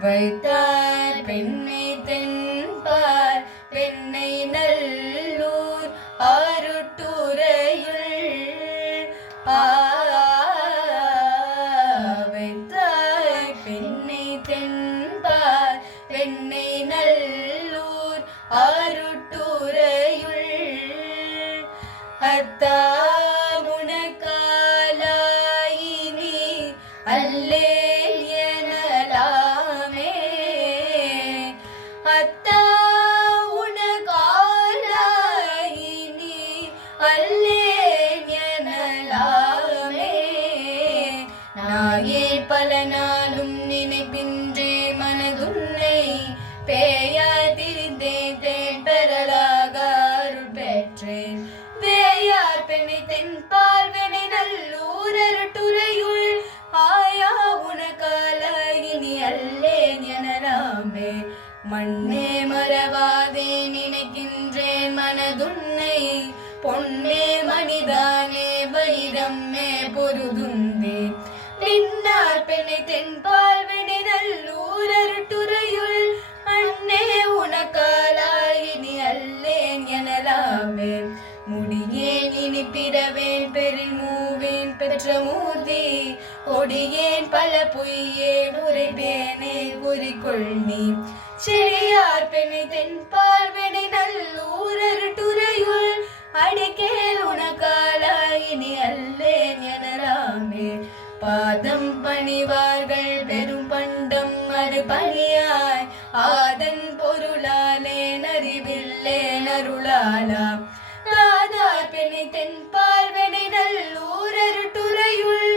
வைத்தார் பெண்ணை தென்பார் பெண்ணை நல்லூர் அருட்டுரையுள் வைத்தார் பெண்ணை தென்பார் பெண்ணை நல்லூர் அருட்டுரையுள் அத்தா உனக்காலாயினி அல்லே எனலாமே அத்தா உனக்காலாயினி அல்லே எனலாமே நாயே பல நாளும் நினைப்பின்றே மனதுன்னை பேயாதிருந்தேன் தேன் பெறலாக அருள் பெற்றேன் வேயார் பெண்ணை தென்பால் வெணை நல்லூர் அருட்டுரையுள் ஆயா உனக்காலாயினி அல்லேன் எனலாமே மண்ணே மறவாதே நினைக்கின்றேன் மனதுன்னை பொன்னே மணிதானே வைரம்மே பொருதுந்தே நின்னார் பெண்ணை தென்பால் வெணை நல்லூர் அருட்டுரையுள் அண்ணே உனக்காலாயினி அல்லேன் எனலாமே முடியேன் இனி பிறவேன் பெரில் மூவேன் பெற்ற மூர்த்தி கொடியேன் பல பொய்யே உரைப்பேனே குறிக்கொள் நீ செழியார் பெண்ணை தென்பால் வெணை நல்லூர் அருட்டுரையுள் அடிக்கேல் உனக்காலாயினி அல்லேன் எனலாமே பாதம் பணிவார்கள் பெரும் பண்டம் அது பணியாய் ஆதன் பொருளாலே நறிவில்லே நருளாலா நாதார் பெண்ணை தென்பால் வெணை நல்லூர் அருட்டுரையுள்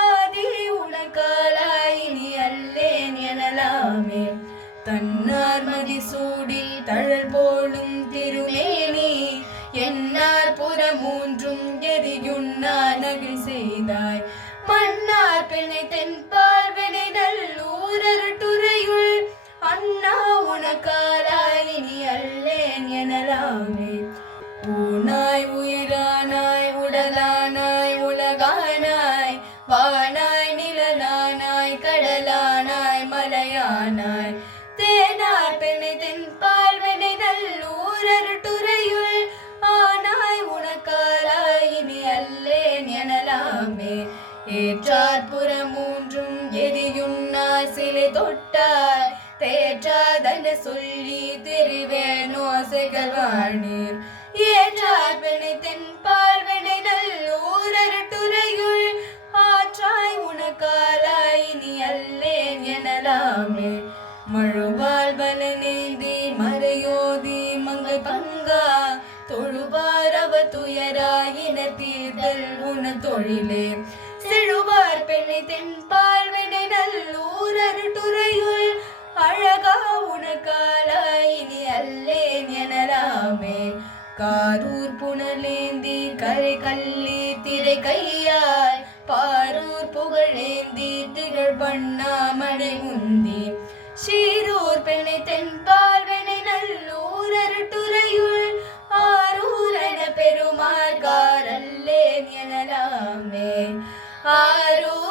ஆதி உனக்காலாயினி அல்லேன் எனலாமே தன்னார் மதிசூடில் தழல் போலும் திருமேனி என்னார் புறமூன்றும் எரியுண்ணா நகில் செய்தாய் மன்னார் பெண்ணை தென்பால் வெணை நல்லூர் அருட்டுரையுள் அண்ணா உனக்காலாயினி அல்லேன் எனலாமே ஊனாய் உயிரானாய் உடலானாய் உலகானாய் வானாய் நிழலானாய் கடலானாய் மலையானாய் தேனார் பெண்ணை தென்பால் வெணை நல்லூர் அருட்டுரையுள் ஆனாய் உனக்காலாயினி அல்லேன் எனலாமே ஏற்றார் புறமூன்றும் எரியுண்ணா சிலை தொட்டார் தேற்றாதன சொல்லி திரிவேனோ செகல்வானீர் ஏற்றார் பெண்ணை தென்பால் வெணை நல்லூர் அருட்டுரையுள் ஆற்றாய் உனக்காலாயினி அல்லேன் எனலாமே மழுவால் பலனேந்தி மறையோதி மங்கை பங்கா தொழுவார் அவ துயராயின தீர்தல் உன தொழிலே செழுவார் பெண்ணை தென்பால் வெணை நல்லூர் அருட்டுரையுள் அழகா உனக்காலாயினி அல்லேன் எனலாமே காரூர் புனலேந்தி கரை கல்லி திரை கையால் பாரூர் புகழேந்தி திகழ் பண்ணாமடை முந்தி சீரூர் பெண்ணை தென்பால் வெணை நல்லூர் அருட்டுரையுள் ஆரூர் என பெருமாள் காரல்லேன் எனலாமே ஆரூர்